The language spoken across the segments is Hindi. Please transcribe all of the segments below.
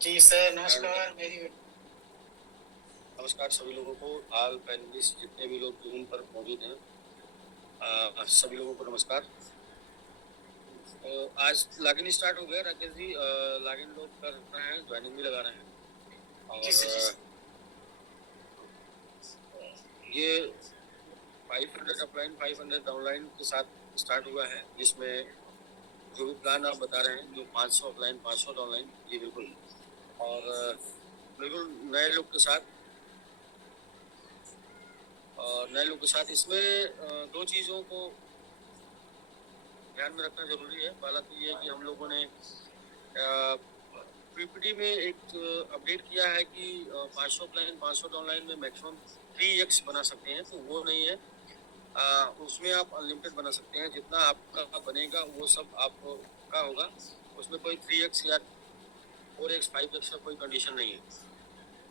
जी सर, एंड नमस्कार। मेरी नमस्कार सभी लोगों को, ऑल पैनलिस्ट जितने भी लोग जूम पर मौजूद हैं, सभी लोगों को नमस्कार। तो आज लॉगिन स्टार्ट हो गया राकेश जी, लॉगिन लोग कर रहे हैं, ज्वाइनिंग भी लगा रहे हैं। जी और सर, जी सर। ये 500 अपलाइन 500 डाउनलाइन के साथ स्टार्ट हुआ है, जिसमें जो भी प्लान आप बता रहे हैं, जो 500 अपलाइन 500 डाउनलाइन, जी बिल्कुल। और बिल्कुल नए लोग के साथ इसमें दो चीज़ों को ध्यान में रखना जरूरी है। पहला तो ये कि हम लोगों ने पीपीटी में एक अपडेट किया है कि 500 प्लान 500 ऑनलाइन में मैक्सिमम 3x बना सकते हैं, तो वो नहीं है। उसमें आप अनलिमिटेड बना सकते हैं, जितना आपका बनेगा वो सब आपका होगा। उसमें कोई 3x या 4x 5x का कोई कंडीशन नहीं है।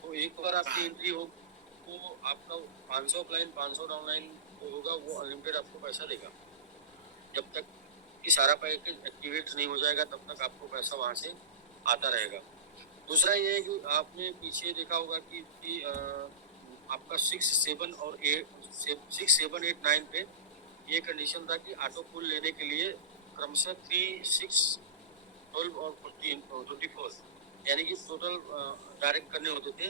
तो एक बार आपकी एंट्री हो तो आपका 500 प्लान 500 ऑनलाइन जो होगा वो अनलिमिटेड आपको पैसा देगा। जब तक कि सारा पैकेज एक्टिवेट नहीं हो जाएगा तब तक आपको पैसा वहां से आता रहेगा। दूसरा ये है कि आपने पीछे देखा होगा कि आपका 6, 7 और 8 पे ये कंडीशन था कि ऑटो पुल लेने के लिए क्रमशः 3, 6, 12 और 14 24 यानी कि टोटल डायरेक्ट करने होते थे।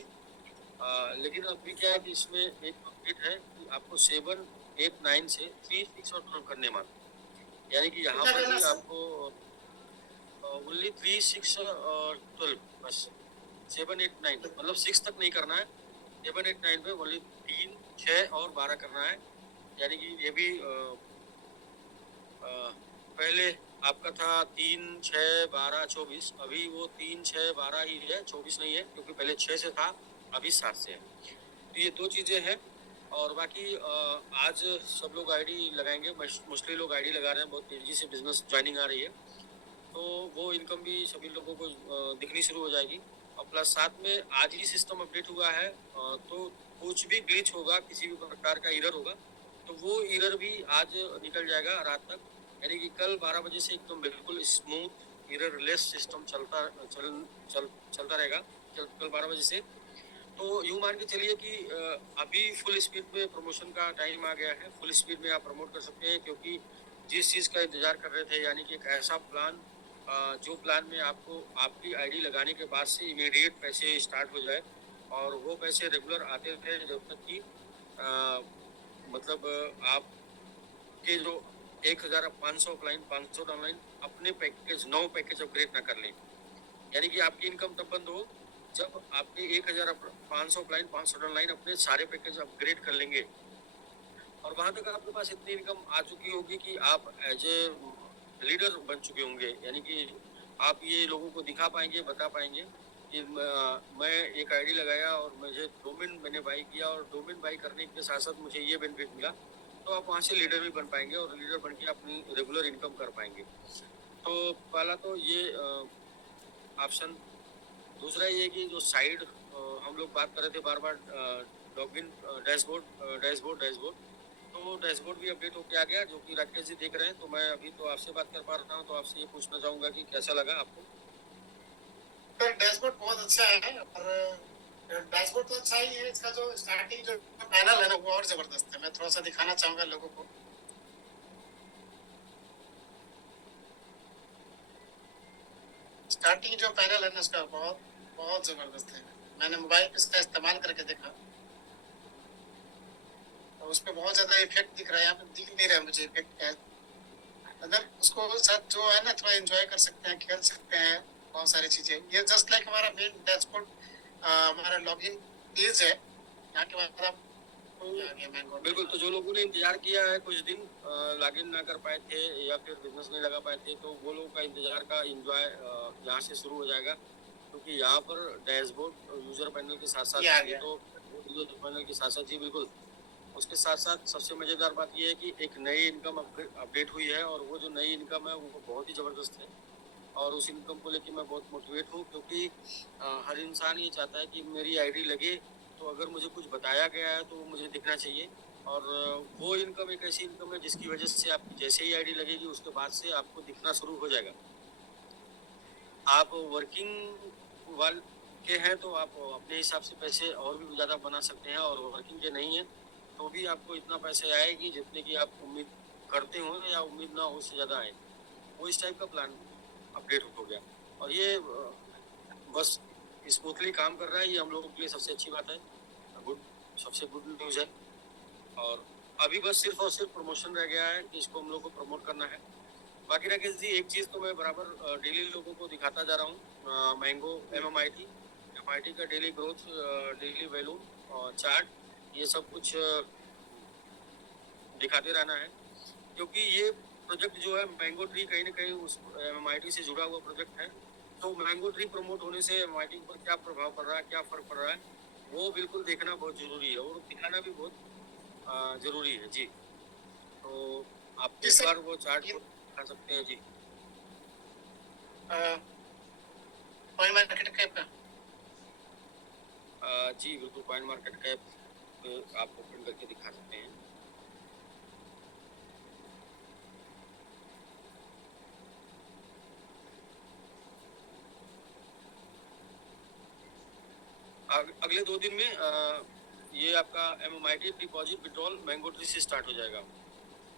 लेकिन अभी क्या है कि इसमें एक अपडेट है कि आपको 7, 8, 9 से 3, 6 और 12 करने मान, यानी कि यहाँ पर भी आपको ओनली 3, 6 और 12 बस। 7, 8, 9 मतलब 6 तक नहीं करना है। 7, 8, 9 पे ओनली 3, 6 और 12 करना है। यानी कि ये भी पहले आपका था 3, 6, 12, 24। अभी वो 3, 6, 12 ही है, 24 नहीं है, क्योंकि पहले 6 से था, अभी 7 से है। तो ये दो चीजें हैं। और बाकी आज सब लोग आईडी लगाएंगे, मोस्टली लोग आईडी लगा रहे हैं, बहुत तेजी से बिजनेस ज्वाइनिंग आ रही है, तो वो इनकम भी सभी लोगों को दिखनी शुरू हो जाएगी। और प्लस साथ में आज ही सिस्टम अपडेट हुआ है, तो कुछ भी ग्लिच होगा, किसी भी प्रकार का एरर होगा, तो वो एरर भी आज निकल जाएगा रात तक। यानी कि कल 12 बजे से एकदम बिल्कुल स्मूथ एरर लेस सिस्टम चलता रहेगा कल 12 बजे से। तो यूँ मान के चलिए कि अभी फुल स्पीड में प्रमोशन का टाइम आ गया है। फुल स्पीड में आप प्रमोट कर सकते हैं, क्योंकि जिस चीज़ का इंतजार कर रहे थे, यानी कि एक ऐसा प्लान, जो प्लान में आपको आपकी आईडी लगाने के बाद से इमीडिएट पैसे स्टार्ट हो जाए, और वो पैसे रेगुलर आते थे जब तक कि मतलब आपके जो 1500 ऑफलाइन 500 ऑनलाइन अपने पैकेज 9 पैकेज अपग्रेड ना कर लें। यानी कि आपकी इनकम तब बंद हो जब आपके 1500 ऑफलाइन 500 ऑनलाइन अपने सारे पैकेज अपग्रेड कर लेंगे, और वहां तक आपके पास इतनी इनकम आ चुकी होगी कि आप एज ए लीडर बन चुके होंगे। यानी कि आप ये लोगों को दिखा पाएंगे, बता पाएंगे कि मैं एक आईडी लगाया और मुझे डोमेन मैंने बाई किया, और डोमेन बाई करने के साथ साथ मुझे ये बेनिफिट मिला, तो आप वहाँ से लीडर भी बन पाएंगे, और लीडर बन के अपनी रेगुलर इनकम कर पाएंगे। तो पहला तो ये ऑप्शन। दूसरा ये कि जो साइड हम लोग बात कर रहे थे बार बार, लॉगिन डैशबोर्ड, तो डैशबोर्ड भी अपडेट होके आ गया, जो कि राकेश जी देख रहे हैं। तो मैं अभी तो आपसे बात कर पा रहा हूँ, तो आपसे ये पूछना चाहूंगा कि कैसा लगा आपको। सर डैशबोर्ड बहुत अच्छा है, और डैशबोर्ड तो अच्छा ही है। इसका जो स्टार्टिंग जो पैनल है ना, वो और जबरदस्त है। मैं थोड़ा सा दिखाना चाहूंगा लोगों को। स्टार्टिंग जो पैनल है ना, उसका बहुत बहुत जबरदस्त है। मैंने मोबाइल पे इसका इस्तेमाल करके देखा, तो उस पर बहुत ज्यादा इफेक्ट दिख रहा है। यहाँ पे दिख नहीं रहा है मुझे इफेक्ट है। अगर उसको साथ जो है ना, थोड़ा एंजॉय कर सकते हैं, खेल सकते हैं बहुत सारी चीजें। ये जस्ट लाइक हमारा मेन डैशबोर्ड, हमारा लॉगिन पेज है। यहाँ के बाद आप बिल्कुल। तो जो लोगों ने इंतजार किया है कुछ दिन, लॉगिन ना कर पाए थे या फिर बिजनेस नहीं लगा पाए थे, तो वो लोगों का इंतजार का एंजॉय यहाँ से शुरू हो जाएगा, क्योंकि यहाँ पर डैशबोर्ड यूजर पैनल के साथ साथ यूजर पैनल के साथ साथ, जी बिल्कुल, उसके साथ साथ सबसे मजेदार बात यह है कि एक नई इनकम अपडेट हुई है, और वो जो नई इनकम है वो बहुत ही जबरदस्त है। और उस इनकम को लेकर मैं बहुत मोटिवेट हूँ, क्योंकि हर इंसान ये चाहता है कि मेरी आईडी लगे, तो अगर मुझे कुछ बताया गया है तो वो मुझे दिखना चाहिए। और वो इनकम एक ऐसी इनकम है जिसकी वजह से आपकी जैसे ही आईडी लगेगी उसके बाद से आपको दिखना शुरू हो जाएगा। आप वर्किंग वाल के हैं तो आप अपने हिसाब से पैसे और भी ज़्यादा बना सकते हैं, और वर्किंग के नहीं है तो भी आपको इतना पैसे आएगी जितने की आप उम्मीद करते हो या उम्मीद ना हो उससे ज़्यादा आए। वो इस टाइप का प्लान अपडेट हो गया, और ये बस स्मूथली काम कर रहा है। ये हम लोगों के लिए सबसे अच्छी बात है, गुड, सबसे गुड न्यूज़ है। और अभी बस सिर्फ और सिर्फ प्रमोशन रह गया है कि इसको हम लोग को प्रमोट करना है। बाकी राकेश जी, एक चीज़ तो मैं बराबर डेली लोगों को दिखाता जा रहा हूँ, मैंगो एमएमआईटी का डेली ग्रोथ, डेली वैल्यू और चार्ट, ये सब कुछ दिखाते रहना है, क्योंकि ये प्रोजेक्ट जो है मैंगो ट्री कहीं ना कहीं उस एमएमआईटी से जुड़ा हुआ प्रोजेक्ट है। तो मैंगो ट्री प्रमोट होने से एमएमआईटी पर क्या प्रभाव पड़ रहा है, क्या फर्क पड़ रहा है, वो बिल्कुल देखना बहुत जरूरी है और दिखाना भी बहुत जरूरी है जी। तो आप इस बार वो चार्ट को दिखा सकते हैं जी। कॉइन मार्केट कैप का जी बिल्कुल, कॉइन मार्केट कैप आप ओपन करके दिखा सकते हैं। अगले 2 दिन में ये आपका MMIT deposit withdrawal mango tree से स्टार्ट हो जाएगा,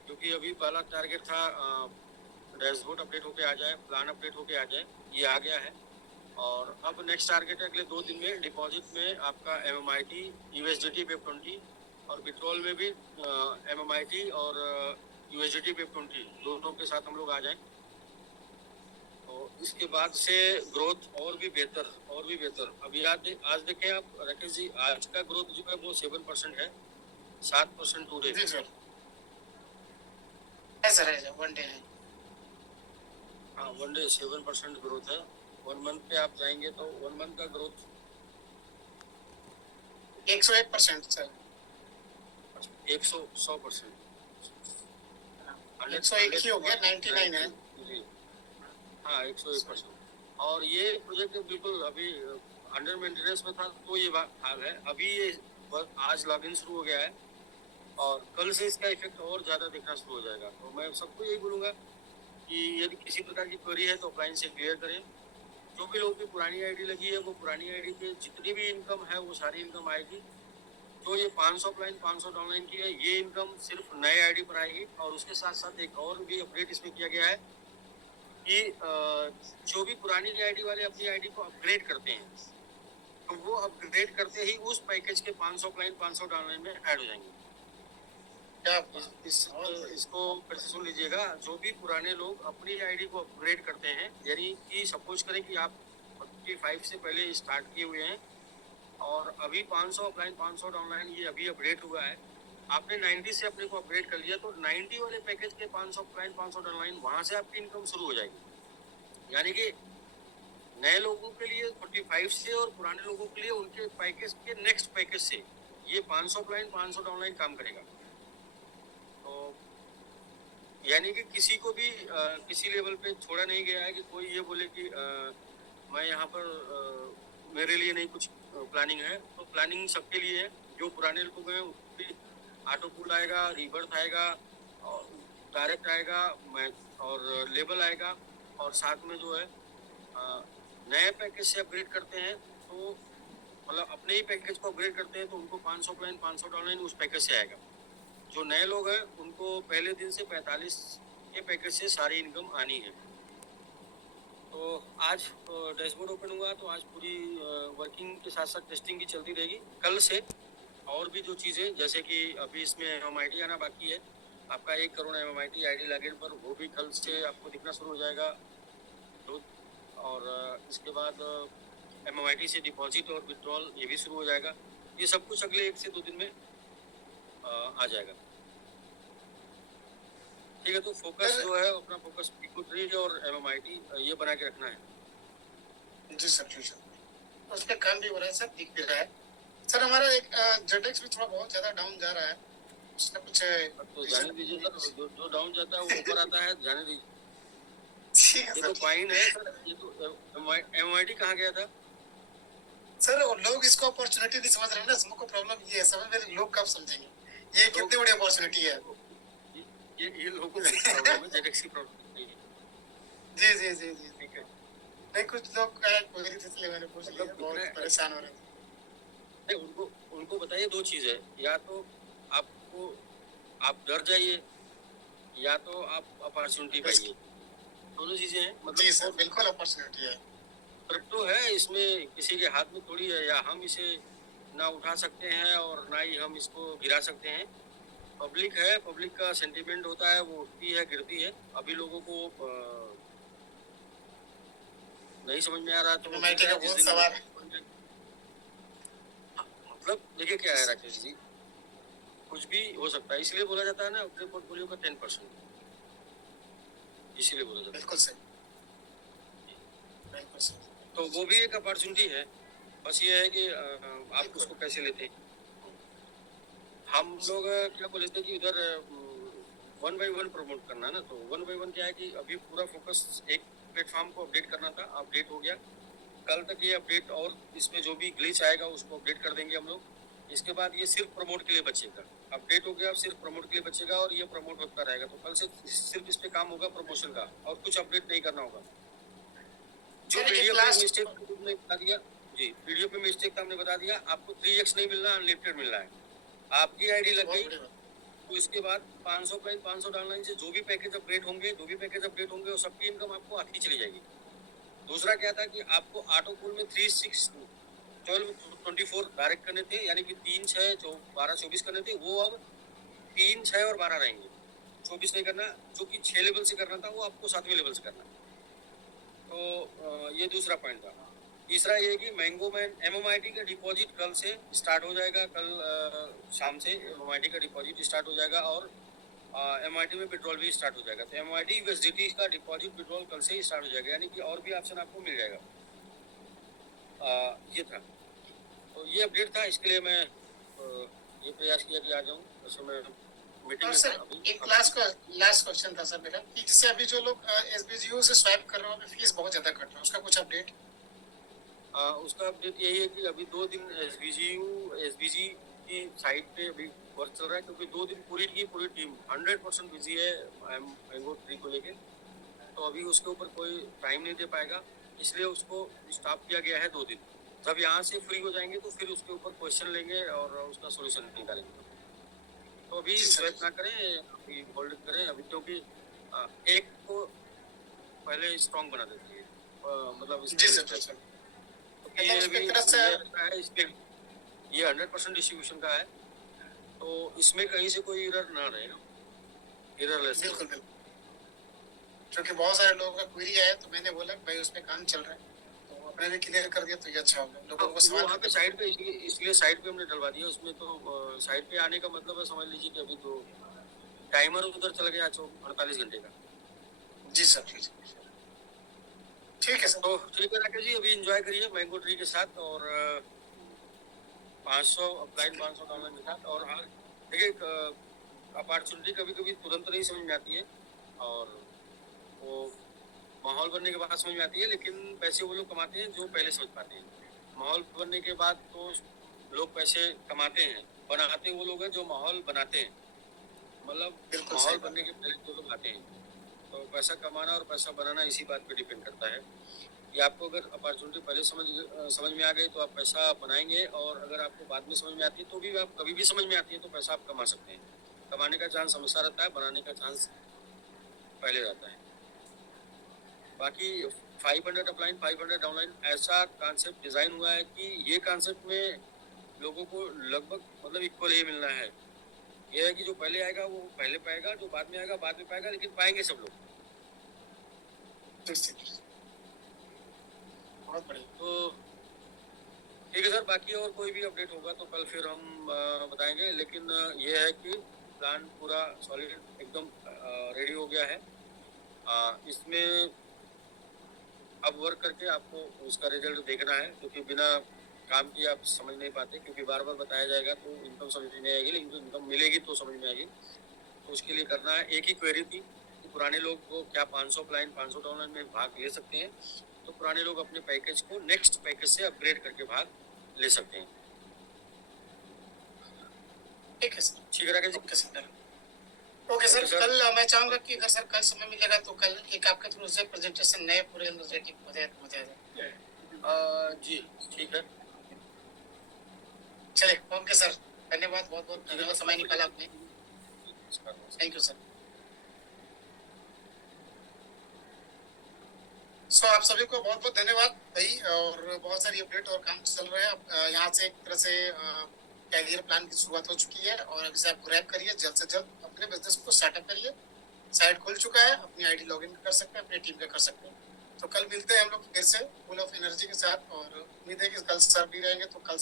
क्योंकि अभी पहला टारगेट था डैशबोर्ड अपडेट होके आ जाए, प्लान अपडेट होके आ जाए, ये आ गया है। और अब नेक्स्ट टारगेट है अगले 2 दिन में डिपॉजिट में आपका एमएमआईटी यूएसडीटी वेब 20 और विड्रॉल में भी एमएमआईटी और यूएसडीटी वेब 20 दोनों के साथ हम लोग आ जाएं। तो इसके बाद से ग्रोथ और भी बेहतर। अभी आज देखें आप राकेश जी, आज का ग्रोथ जो है वो 7% है, 7% टुडे। जी सर, ऐसा है वन डे है। हाँ, वन डे 7% ग्रोथ है। 1 मंथ पे आप जाएंगे तो 1 मंथ का ग्रोथ 101% सर, 100%। 101 ही हो गया, 99 है जी। हाँ, 101%। और ये प्रोजेक्ट बिल्कुल अभी अंडर मेंटेनेंस में था, तो ये हाल है। अभी ये आज लॉगिन शुरू हो गया है और कल से इसका इफेक्ट और ज़्यादा दिखना शुरू हो जाएगा। तो मैं सबको यही बोलूँगा कि यदि किसी प्रकार की क्वेरी है तो ऑफलाइन से क्लियर करें। जो भी लोगों की पुरानी आईडी लगी है, वो पुरानी आईडी पे जितनी भी इनकम है वो सारी इनकम आएगी। तो ये 500 ऑफलाइन 500 ऑनलाइन की है, ये इनकम सिर्फ नए आईडी पर आएगी। और उसके साथ साथ एक और भी अपडेट इसमें किया गया है कि जो भी पुरानी आईडी वाले अपनी आईडी को अपग्रेड करते हैं, तो वो अपग्रेड करते ही उस पैकेज के 500 ऑफलाइन 500 ऑनलाइन में ऐड हो जाएंगे। इसको फिर से सुन लीजिएगा। जो भी पुराने लोग अपनी आईडी को अपग्रेड करते हैं, यानी कि सपोज करें कि आप 45 से पहले स्टार्ट किए हुए हैं और अभी 500 ऑफलाइन 500 ऑनलाइन ये अभी अपडेट हुआ है, आपने 90 से अपने को अपग्रेड कर लिया, तो 90 वाले पैकेज के 500 ऑफलाइन 500 ऑनलाइन वहां से आपकी इनकम शुरू हो जाएगी। यानी कि नए लोगों के लिए 45 से और पुराने लोगों के लिए उनके पैकेज के नेक्स्ट पैकेज से ये 500 ऑफलाइन 500 ऑनलाइन काम करेगा। तो यानी कि किसी को भी किसी लेवल पे छोड़ा नहीं गया है कि कोई ये बोले कि मैं यहाँ पर मेरे लिए नहीं कुछ प्लानिंग है। तो प्लानिंग सबके लिए है। जो पुराने लोग हैं उनकी ऑटो पुल आएगा, रिवर्स आएगा और डायरेक्ट आएगा और लेबल आएगा। और साथ में जो है नए पैकेज से अपग्रेड करते हैं, तो मतलब अपने ही पैकेज को अपग्रेड करते हैं तो उनको 500 ऑफलाइन 500 ऑनलाइन उस पैकेज से आएगा। जो नए लोग हैं उनको पहले दिन से 45 के पैकेज से सारी इनकम आनी है। तो आज डैशबोर्ड ओपन हुआ तो आज पूरी वर्किंग के साथ साथ टेस्टिंग की चलती रहेगी। कल से और भी जो चीज़ें, जैसे कि अभी इसमें एमएमआईटी आना बाकी है, आपका 1 करोड़ एमएमआईटी आईडी लॉगिन पर, वो भी कल से आपको दिखना शुरू हो जाएगा। और इसके बाद एमएमआईटी से डिपॉजिट और विड्रॉल ये भी शुरू हो जाएगा। ये सब कुछ अगले 1 से 2 दिन में आ जाएगा। ठीक है, तो फोकस जो है अपना फोकस पिको ट्री और एमएमआईटी ये बना के रखना है। जी सर, जी सर, उस पर काम भी हो रहा है सर, दिख भी रहा है सर। हमारा एक जेडेक्स भी थोड़ा बहुत ज्यादा डाउन जा रहा है, उसका कुछ तो जाने दीजिए सर, जो डाउन जाता है वो ऊपर आता है, जाने दीजिए। ये तो सर, कॉइन है सर, ये तो एमआईटी कहाँ गया था सर? और लोग इसको अपॉर्चुनिटी नहीं समझ रहे हैं ना, सबको प्रॉब्लम ये है, समझ में लोग कब समझेंगे ये कितनी बड़ी अपॉर्चुनिटी है। ये लोगों की प्रॉब्लम है, जेडेक्स की प्रॉब्लम नहीं है। जी जी जी जी, ठीक है। नहीं, कुछ लोग का क्वेरी थी इसलिए मैंने पूछ लिया, मतलब बहुत इतना परेशान हो रहे थे। नहीं, उनको उनको बताइए दो चीज़ है, या तो आपको आप डर जाइए या तो आप अपॉर्चुनिटी पाइए, दोनों चीज़ें हैं। जी मतलब सर, और बिल्कुल अपॉर्चुनिटी है। क्रिप्टो है, इसमें किसी के हाथ में थोड़ी है, या हम इसे ना उठा सकते हैं और ना ही हम इसको गिरा सकते हैं। पब्लिक है, पब्लिक का सेंटीमेंट होता है, वो उठती है गिरती है। अभी लोगों को नहीं समझ में आ रहा तो वो गिर एमएमआईटी रहा का है, जिस बहुत दिन सवाल है। समझ में हाँ, मतलब देखिए क्या जी है सर, राकेश जी, कुछ भी हो सकता है, इसलिए बोला जाता है ना अपने पोर्टफोलियो का 10%, इसीलिए बोला जाता बिल्कुल सही, है। बिल्कुल सही। तो वो भी एक अपॉर्चुनिटी है, बस ये है कि आप बिल्कुल, उसको कैसे लेते हैं। हम लोग क्या बोले थे कि इधर 1 by 1 प्रमोट करना है ना, तो 1 by 1 क्या है कि अभी पूरा फोकस एक प्लेटफॉर्म को अपडेट करना था, अपडेट हो गया। कल तक ये अपडेट और इसमें जो भी ग्लिच आएगा उसको अपडेट कर देंगे हम लोग। इसके बाद ये सिर्फ प्रमोट के लिए बचेगा, अपडेट हो गया, अब सिर्फ प्रमोट के लिए बचेगा और ये प्रमोट होता रहेगा। तो कल से सिर्फ इस पे काम होगा, प्रमोशन का, और कुछ अपडेट नहीं करना होगा। जो सर एक वीडियो पे लास्ट, मिस्टेक हमने बता दिया जी, वीडियो पे मिस्टेक था हमने बता दिया, आपको 3x नहीं मिलना, अनलिमिटेड मिल रहा है। आपकी आईडी लग बहुत गई बड़ी बात। तो इसके बाद 500 प्राइस 500 डालने से जो भी पैकेज अपडेट होंगे, जो भी पैकेज अपडेट होंगे, वो सबकी इनकम आपको आती चली जाएगी। दूसरा क्या था कि आपको ऑटो कूल में 3 6 12 24 डायरेक्ट करने थे, यानी कि 3 6 12 24 करने थे, वो अब 3 6 और 12 रहेंगे। 24 नहीं करना, जो कि 6 लेवल से करना था वो आपको 7वें लेवल से करना है। तो ये दूसरा पॉइंट था। तीसरा ये कि मैंगो में एमएमआईटी का डिपॉजिट कल से स्टार्ट हो जाएगा, कल शाम से एमएमआईटी का डिपॉजिट स्टार्ट हो जाएगा और एमआईटी में विड्रॉल भी स्टार्ट हो जाएगा। तो एमआईटी यूएसडीटी का डिपॉजिट विड्रॉल कल से ही स्टार्ट हो जाएगा, यानी कि और भी ऑप्शन आपको मिल जाएगा। ये था, तो ये अपडेट था, इसके लिए मैं ये प्रयास किया कि आ जाऊँ। वैसे मैं मीटिंग और में था सर अभी। एक लास्ट क्वेश्चन था सर मेरा, कि जैसे अभी जो लोग एसबीजीयू से स्वाइप कर रहे हैं, फीस बहुत ज्यादा कट रहा है, उसका कुछ अपडेट? उसका अपडेट यही है कि अभी 2 दिन एसबीजी की साइट पे अभी वर्क चल रहा है, क्योंकि 2 दिन पूरी की पूरी टीम 100% बिजी है मैंगो ट्री को लेके। तो अभी उसके ऊपर कोई टाइम नहीं दे पाएगा, इसलिए उसको स्टॉप किया गया है 2 दिन। जब यहाँ से फ्री हो जाएंगे तो फिर उसके ऊपर क्वेश्चन लेंगे और उसका सोल्यूशन निकालेंगे। तो अभी जी सर, स्वेट ना करें, अभी होल्ड करें अभी, क्योंकि एक को पहले स्ट्रॉन्ग बना देती है, मतलब जी सर, जी सर। क्योंकि मतलब ये उसको भी एक तरह से, ये ऐसा है, इसके ये 100% डिस्ट्रीब्यूशन का है, तो इसमें कहीं से कोई एरर ना रहे, एररलेस बिल्कुल बिल्कुल, क्योंकि बहुत सारे लोगों का क्वेरी आया तो मैंने बोला कि भाई उस पर काम चल रहा है, तो अपने भी क्लियर कर दिया तो ये अच्छा होगा, लोगों को वो सवाल वहाँ पे करते साइड पे इसलिए साइड पे हमने डलवा दिया उसमें। तो साइड पे आने का मतलब है, समझ लीजिए कि अभी तो टाइमर उधर चल गया 48 घंटे का। जी सर, जी सर, ठीक है सर। तो ठीक है राकेश जी, अभी एंजॉय करिए मैंगो ट्री के साथ, और 500 अपलाइन 500 डॉलर के साथ। और हाँ देखिए, अपॉर्चुनिटी कभी कभी तुरंत नहीं समझ में आती है, और वो माहौल बनने के बाद समझ में आती है, लेकिन पैसे वो लोग कमाते हैं जो पहले समझ पाते हैं। माहौल बनने के बाद तो लोग पैसे कमाते हैं, बनाते वो लोग हैं जो माहौल बनाते हैं। मतलब बिल्कुल सही माहौल बात बनने है। के पहले जो लोग आते हैं, तो पैसा कमाना और पैसा बनाना इसी बात पे डिपेंड करता है कि आपको अगर अपॉर्चुनिटी पहले समझ में आ गई तो आप पैसा बनाएंगे, और अगर आपको बाद में समझ में आती है तो भी आप कभी भी समझ में आती है तो पैसा आप कमा सकते हैं। कमाने का चांस हमेशा रहता है, बनाने का चांस पहले रहता है। बाकी 500 अपलाइन 500 डाउनलाइन, ऐसा कॉन्सेप्ट डिजाइन हुआ है कि ये कॉन्सेप्ट में लोगों को लगभग मतलब इक्वल ही मिलना है। ये है कि जो पहले आएगा वो पहले पाएगा, जो बाद में आएगा बाद में पाएगा, लेकिन पाएंगे सब लोग। बहुत बढ़िया। तो ठीक है सर, बाकी और कोई भी अपडेट होगा तो कल फिर हम बताएंगे, लेकिन ये है कि प्लान पूरा सॉलिड एकदम रेडी हो गया है। इसमें अब वर्क करके आपको उसका रिजल्ट देखना है, क्योंकि बिना काम किए आप समझ नहीं पाते, क्योंकि बार बार बताया जाएगा तो इनकम समझ में नहीं आएगी, लेकिन इनकम मिलेगी तो समझ में आएगी। तो उसके लिए करना है, एक ही क्वेरी थी कि पुराने लोग को क्या 500 क्लाइंट 500 डॉलर में भाग ले सकते हैं, तो पुराने लोग अपने पैकेज को नेक्स्ट पैकेज से अपग्रेड करके भाग ले सकते हैं। ठीक है सर, ठीक है Rakesh ji. Okay sir. Okay sir, sir. कल मैं चाहूंगा कि अगर सर कल समय मिलेगा तो कल एक आपके थ्रू से प्रेजेंटेशन नए पूरे एनर्जेटिक हो जाए। जी ठीक है। चलिए, ओके सर, धन्यवाद, बहुत बहुत धन्यवाद, समय निकाला आपने। Thank you sir. सो आप सभी को बहुत बहुत धन्यवाद भाई, और बहुत सारी अपडेट और काम चल रहा है। अब यहाँ से एक तरह से कैरियर प्लान की शुरुआत हो चुकी है, और अभी से आप ग्रैब करिए, जल्द से जल्द अपने बिजनेस को स्टार्टअप करिए। साइट खुल चुका है, अपनी आईडी लॉगिन कर सकते हैं, अपनी टीम का कर सकते हैं। तो कल मिलते हैं हम लोग फिर से फुल ऑफ एनर्जी के साथ, और उम्मीद है कि कल सर भी रहेंगे, तो कल